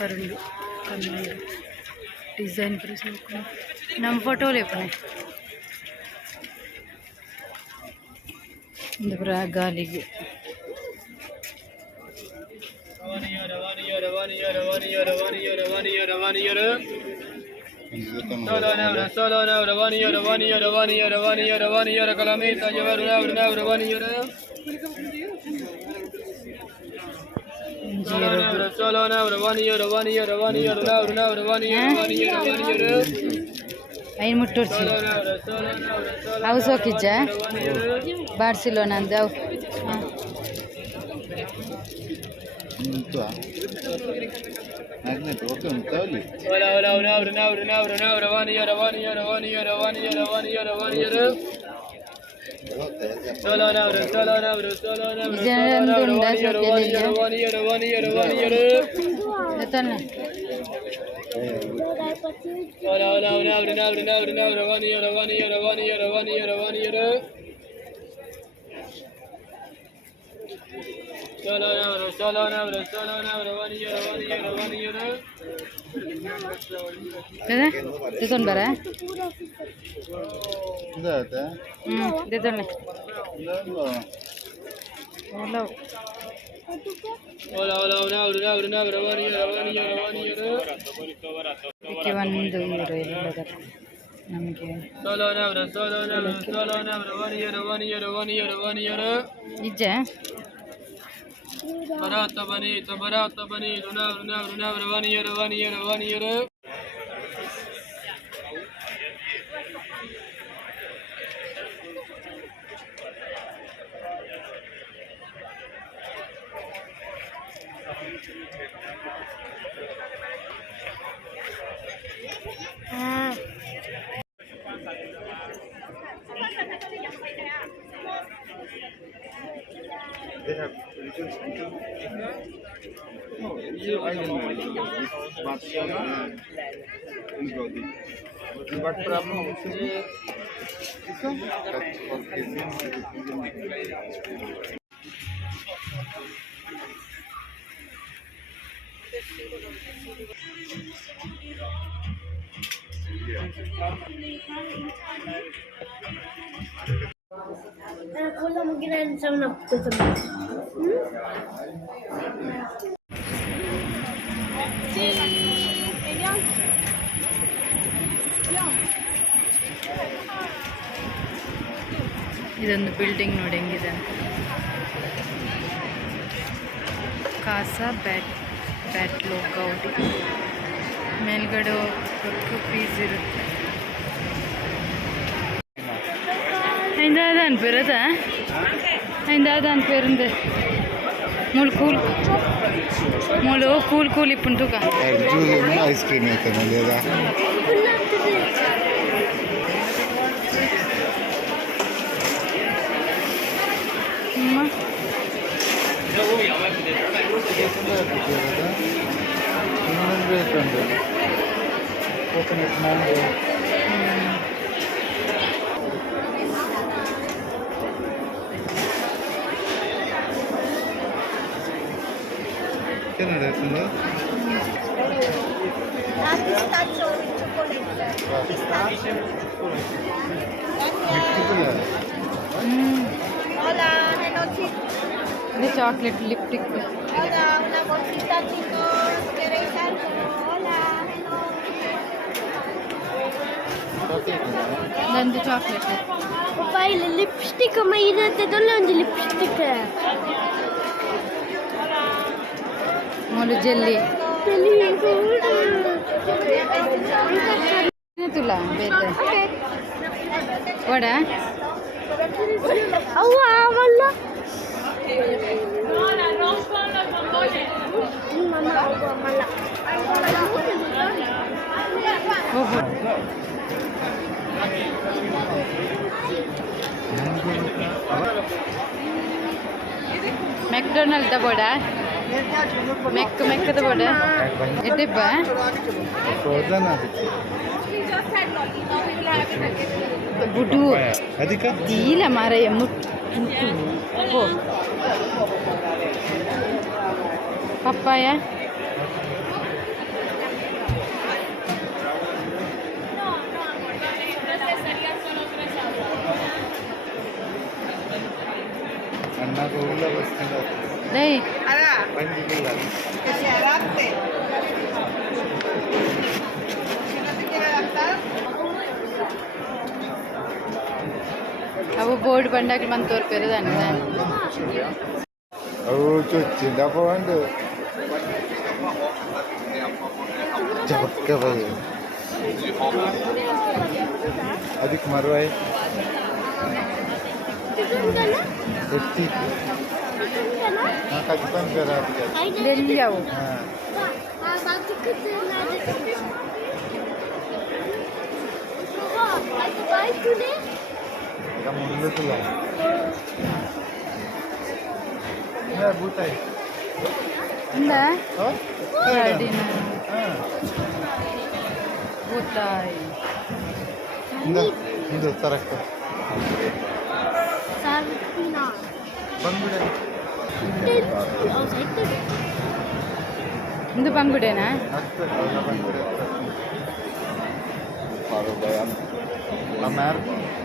Super ಉಂಡು design ನಮ್ಮ photo ಲೇಪನೆ ಒಂದು ಪುರ ಗಾಲಿಗೆ ಐನು ಮುಟ್ಟೋಡ್ಸಿ ಅವು ಸೋಕಿಜ್ಜ ಬಾರ್ಸಿಲೋನಾ ಅಂದ ಅವು देतोन बरा देतोन ನಮಗೆ ನಿಜ برات بني رنا رواني They have but problem Kalau mungkin ada sama nak sama. ಇದೊಂದು ಬಿಲ್ಡಿಂಗ್ ನೋಡಿ ಹೆಂಗಿದೆ ಕಾಸಾ ಬ್ಯಾಟ್ ಲೋಕೌಟ್ ಮೇಲ್ಗಡೆ ಹೋಗೋಕ್ಕೆ ಫೀಸ್ ಇರುತ್ತೆ ainda perada ainda perende mulu cool ipuntuka ice cream అయితే లేదా coconut mango ¿qué es eso? Pistachio with chocolate. Pistachio. Hola, hello chick. The chocolate lipstick. Hola, una bolsita chicos. ¿Queréis algo? Hola, hello. Then the chocolate. Papá, el lipstick ma irate dove un lipstick? Molu jelly तुला बेटे वडा ಅವ್ವ ಅವಲ್ಲ McDonald बोड़ा make the बोड़ा इटिब्बा frozen बुडू अधिक दीला मारय ओ papaya अण्णा को उल्ला बस नहीं बंदी उल्ला अब बोर्ड पंडाक मन तोर्पेर दानी अವು ಚುಚ್ಚಿಂದ ಪೋಂಡು ಜಪಕ್ಕ ಬೈ ಅದಕ್ಕೆ ಮರುವಾಯ್ ಎತ್ತಿ ಕಚ್ಚಿ ಬಂದ ಡೆಲ್ಲಿಯಾವು ಈಗ ಮುಳ್ಳುತ್ತಿಲ್ಲ ಬೂತಾಯಿ ఉందా ಹಾಂ ಬೂತಾಯಿ ಇದು ತರಕ್ಕ ಬಂದ್ಬಿಡೆ ಇಂದು ಬಂಗುಡೆನಾ ಅಷ್ಟು ಅವೆಲ್ಲ ಬಂದ್ಬಿಡೆ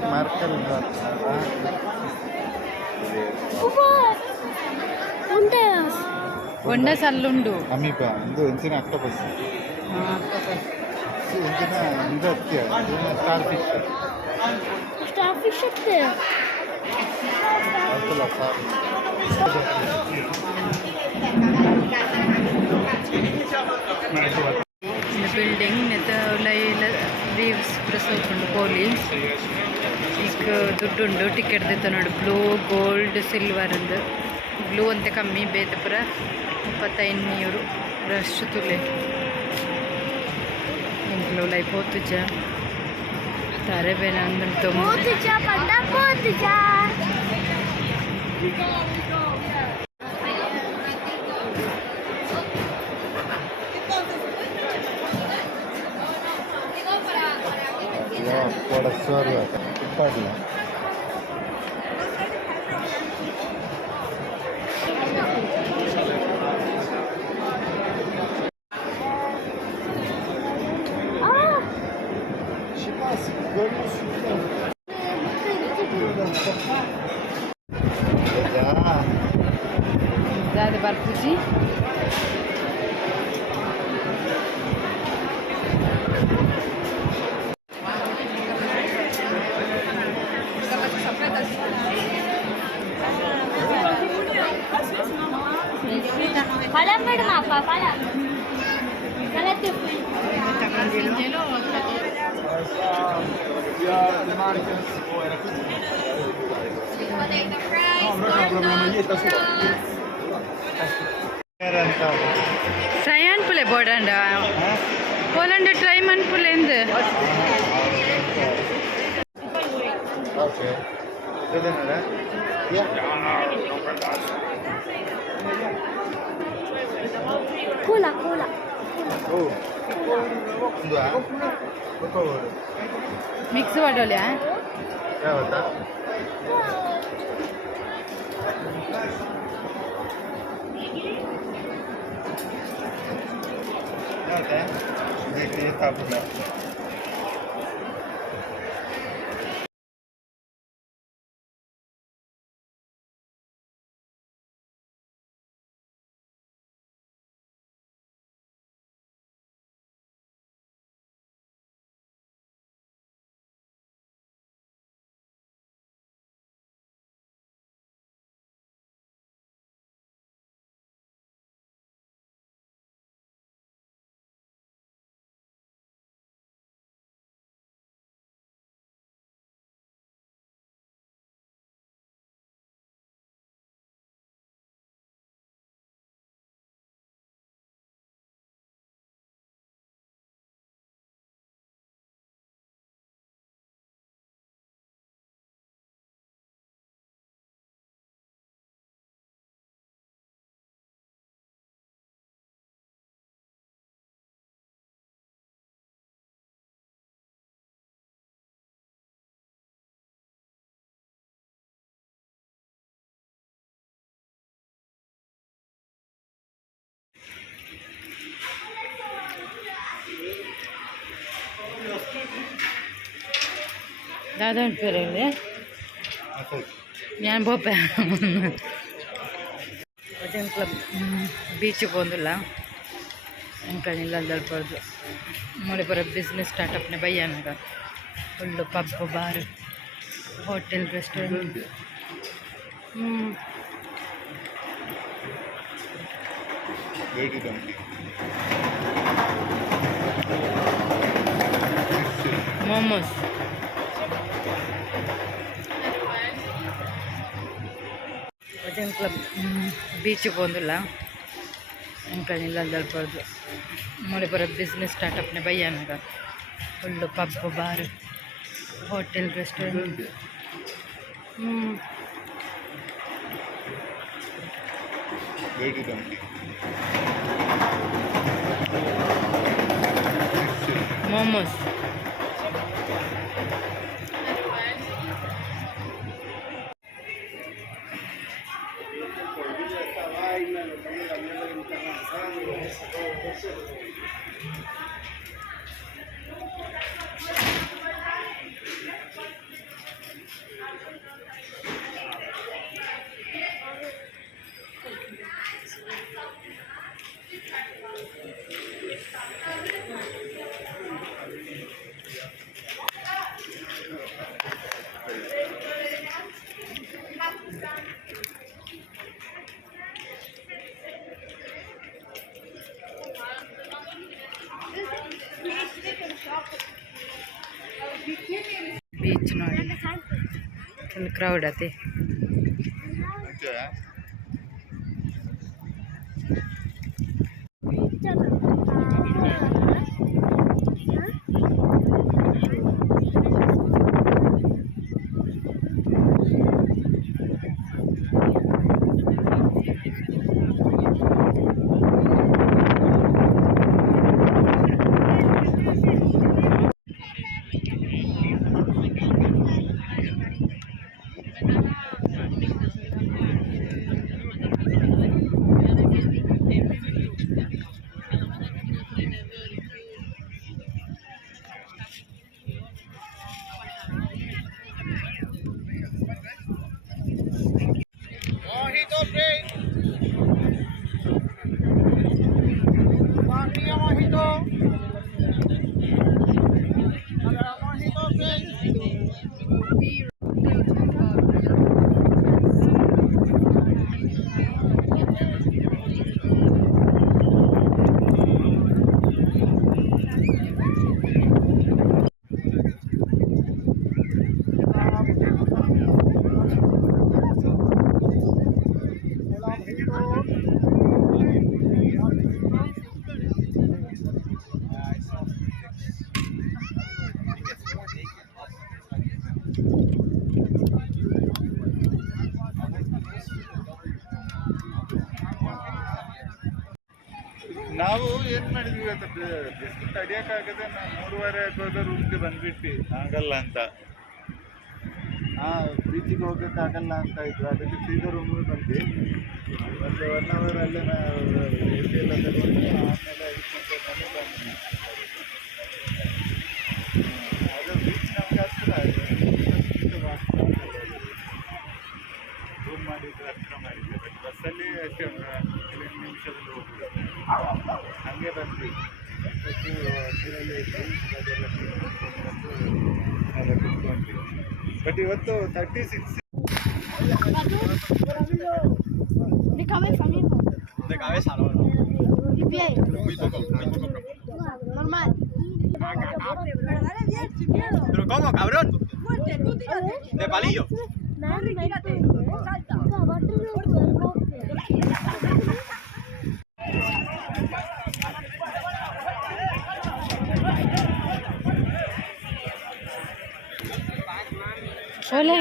ಮಾರ್ಕರ್ ಒಂಡ ಸಲ್ಲುಂಡು ಅಮೀಪ ಇದು ಎಂಚಿನ ಅಕ್ಟೋಪಸ್ ಎಂಚಿನ ಇದು ಹತ್ತಿ ಸ್ಟಾರ್ ಫಿಶ್ ಗೊತ್ತಿಲ್ಲ ಸ್ಟಾರ್ ಬಿಲ್ಡಿಂಗ್ ಲೀವ್ಸ್ ಪ್ರಸೋಕೊಂಡು ಕೋಲಿ ಈಗ ದುಡ್ಡುಂಡು ಟಿಕೆಟ್ ದಿತ್ತ ನೋಡಿ ಬ್ಲೂ ಗೋಲ್ಡ್ ಸಿಲ್ವರ್ ಅಂದು ಬ್ಲೂ ಅಂತ ಕಮ್ಮಿ ಬೇತಪುರ 25 ರಶ್ ತುಲೆ ఇంట్లో అయిపోతుచ్చా సరే వేనందంతో ಕೊಡಸೋರು ಇಪ್ಪಾಡಿಲ್ಲ زاد برفوجی Palam madam apa palam? Salat tu. ಟ್ರೈ ಅನ್ಪುಲೆ ಬೋಡಂಡ ಪೋಲೆಂಡ್ ಟ್ರೈ ಮನ್ಪುಲೆ ಎಂದು ಓಕೆ ಇದೇನಲ್ಲ Cola, cola. ಓ ಒಂದು ಗೊತ್ತೋಗೋದು ಮಿಕ್ಸ್ ಮಾಡೋಲ್ಯಾ ಯಾವತ್ತಾ ಯಾವತ್ತೆ ಇದಕ್ಕೆ ತಾಪುಲ್ಲ दादा पेरेंगे ഞാൻ പോപ്പ ಕ್ಲಬ್ ಬೀಚಿಗೆ ಹೋದಿಲ್ಲ ಅಂಕಣಿಲ್ಲ ದಳ್ಬಾರ್ದು ನೋಡಿ ಬರೋ ಬಿಸ್ನೆಸ್ ಸ್ಟಾರ್ಟಪ್ನೇ ಬಯ್ಯಾನಾಗ full pub bar hotel restaurant momos club ಬೀಚಿಗೆ ಹೋದಿಲ್ಲ ಅಂಕಣಿಲ್ಲ ದಳ್ಬಾರ್ದು ನೋಡಿ ಬರೋ ಬಿಸ್ನೆಸ್ ಸ್ಟಾರ್ಟಪ್ನೇ ಬಯ್ಯಾನಾಗ full pub bar hotel restaurant momos beach ನೋಡಿ ಫುಲ್ ಕ್ರೌಡ್ ಐತಿ ನಾವು ಏನು ಮಾಡಿದ್ವಿ ಇವತ್ತು ಬಿಸಿಲು ತಡಿಯೋಕ್ಕಾಗದೆ ನಾವು 3:30 ಆಗೋದು ರೂಮ್ಗೆ ಬಂದ್ಬಿಟ್ವಿ ಆಗಲ್ಲ ಅಂತ ಬೀಚಿಗೆ ಹೋಗೋಕ್ಕಾಗಲ್ಲ ಅಂತ ಇದ್ವಿ ಅದಕ್ಕೆ ಸೀದಾ ರೂಮಿಗೆ ಬಂದ್ವಿ ಒಂದು 1 ಅವರ್ ಅಲ್ಲೇ ಎ ಎಲ್ಲ ತಗೊಂಡು ಆಮೇಲೆ 5 ಗಂಟೆ ಮೇಲೆ ಬಂದ್ವಿ ಅದು ಬೀಚ್ ನಮ್ಗೆ ಹತ್ತಿರ ರೂಮ್ ಮಾಡಿದ್ರೆ ಹತ್ತಿರ ಮಾಡಿದ್ವಿ ಬಟ್ ಬಸ್ಸಲ್ಲಿ ಅಷ್ಟೇ 2 ನಿಮಿಷದಲ್ಲಿ ಹೋಗ್ತೀವಿ ಹಂಗೆ ಬಂದ್ವಿ ನೀರಲ್ಲಿ ಅದೆಲ್ಲ ಕುತ್ಕೊಂಡ್ವಿ ಬಟ್ ಇವತ್ತು 36 De cabeza mismo. De cabeza, no. Y pie. Muy poco. Normal. ¿Pero cómo, cabrón? Fuerte, tú tírate. De palillo. Tírate. Salta. Ole.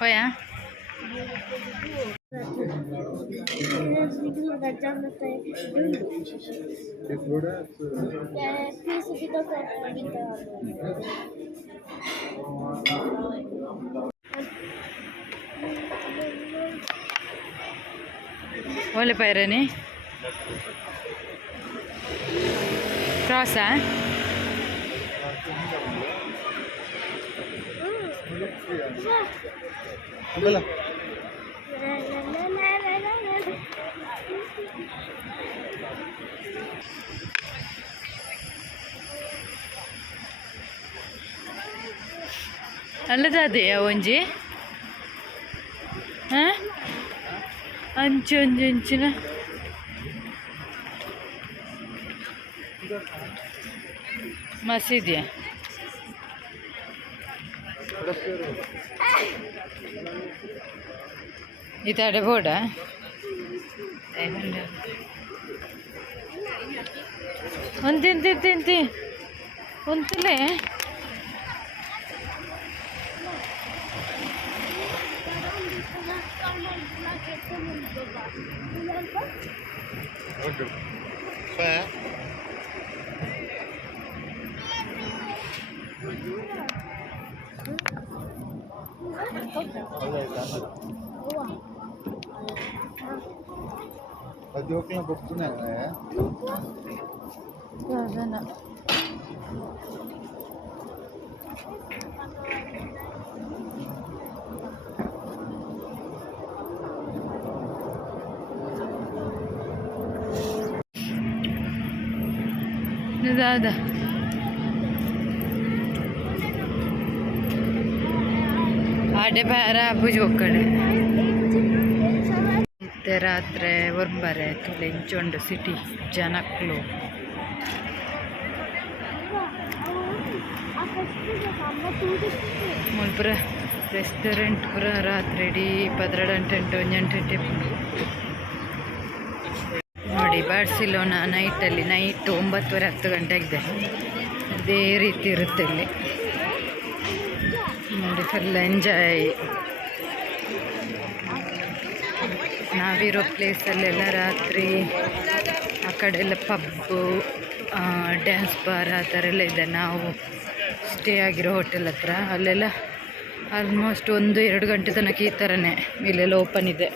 Hoya. ಒಳ್ಳೆ ಪೈರನಿ ಕ್ರಾಸಾ ಅಲ್ಲದಾದೆಯಾ ಒಂಜಿ ಹಾಂ ಅಂಚು ಒಂಜಿ ಅಂಚಿನ ಮಸೀದಿಯ ಇತಾಡೆ ಬೋಡ ಒಂದು ತಿಂತಿ ಒಂತಲೇ ಜೋಕ್ಲ ಬರ್ತುನೆ ಅದನ್ನ ಇದಾದ ಆಡೆ ಬೇರ ಪೂಜೆ ಹೋಗ್ಕಡೆ ಮತ್ತೆ ರಾತ್ರಿ ಒರ್ಬರೆ ತುಲೆ ಇಂಚೊಂಡು ಸಿಟಿ ಜನಕ್ಲು ಮುಲ್ಪುರ ರೆಸ್ಟೋರೆಂಟ್ ಪುರ ರಾತ್ರಿ ಇಡೀ 12 ಗಂಟೆ ಒಂಜಂಟೆ ನೋಡಿ ಬಾರ್ಸಿಲೋನಾ ನೈಟಲ್ಲಿ ನೈಟ್ 9:30-10 ಗಂಟೆ ಆಗಿದೆ ಇದೇ ರೀತಿ ಇರುತ್ತೆ ಇಲ್ಲಿ ನೋಡಿ ಫುಲ್ ಎಂಜಾಯ್ ನಾವಿರೋ ಪ್ಲೇಸಲ್ಲೆಲ್ಲ ರಾತ್ರಿ ಆ ಕಡೆ ಎಲ್ಲ ಪಬ್ಬು ಡ್ಯಾನ್ಸ್ ಬಾರ್ ಆ ಥರ ಎಲ್ಲ ಇದೆ ನಾವು ಸ್ಟೇ ಆಗಿರೋ ಹೋಟೆಲ್ ಹತ್ರ ಅಲ್ಲೆಲ್ಲ ಆಲ್ಮೋಸ್ಟ್ 1-2 ಗಂಟೆ ತನಕ ಈ ಥರನೇ ಇಲ್ಲೆಲ್ಲ ಓಪನ್ ಇದೆ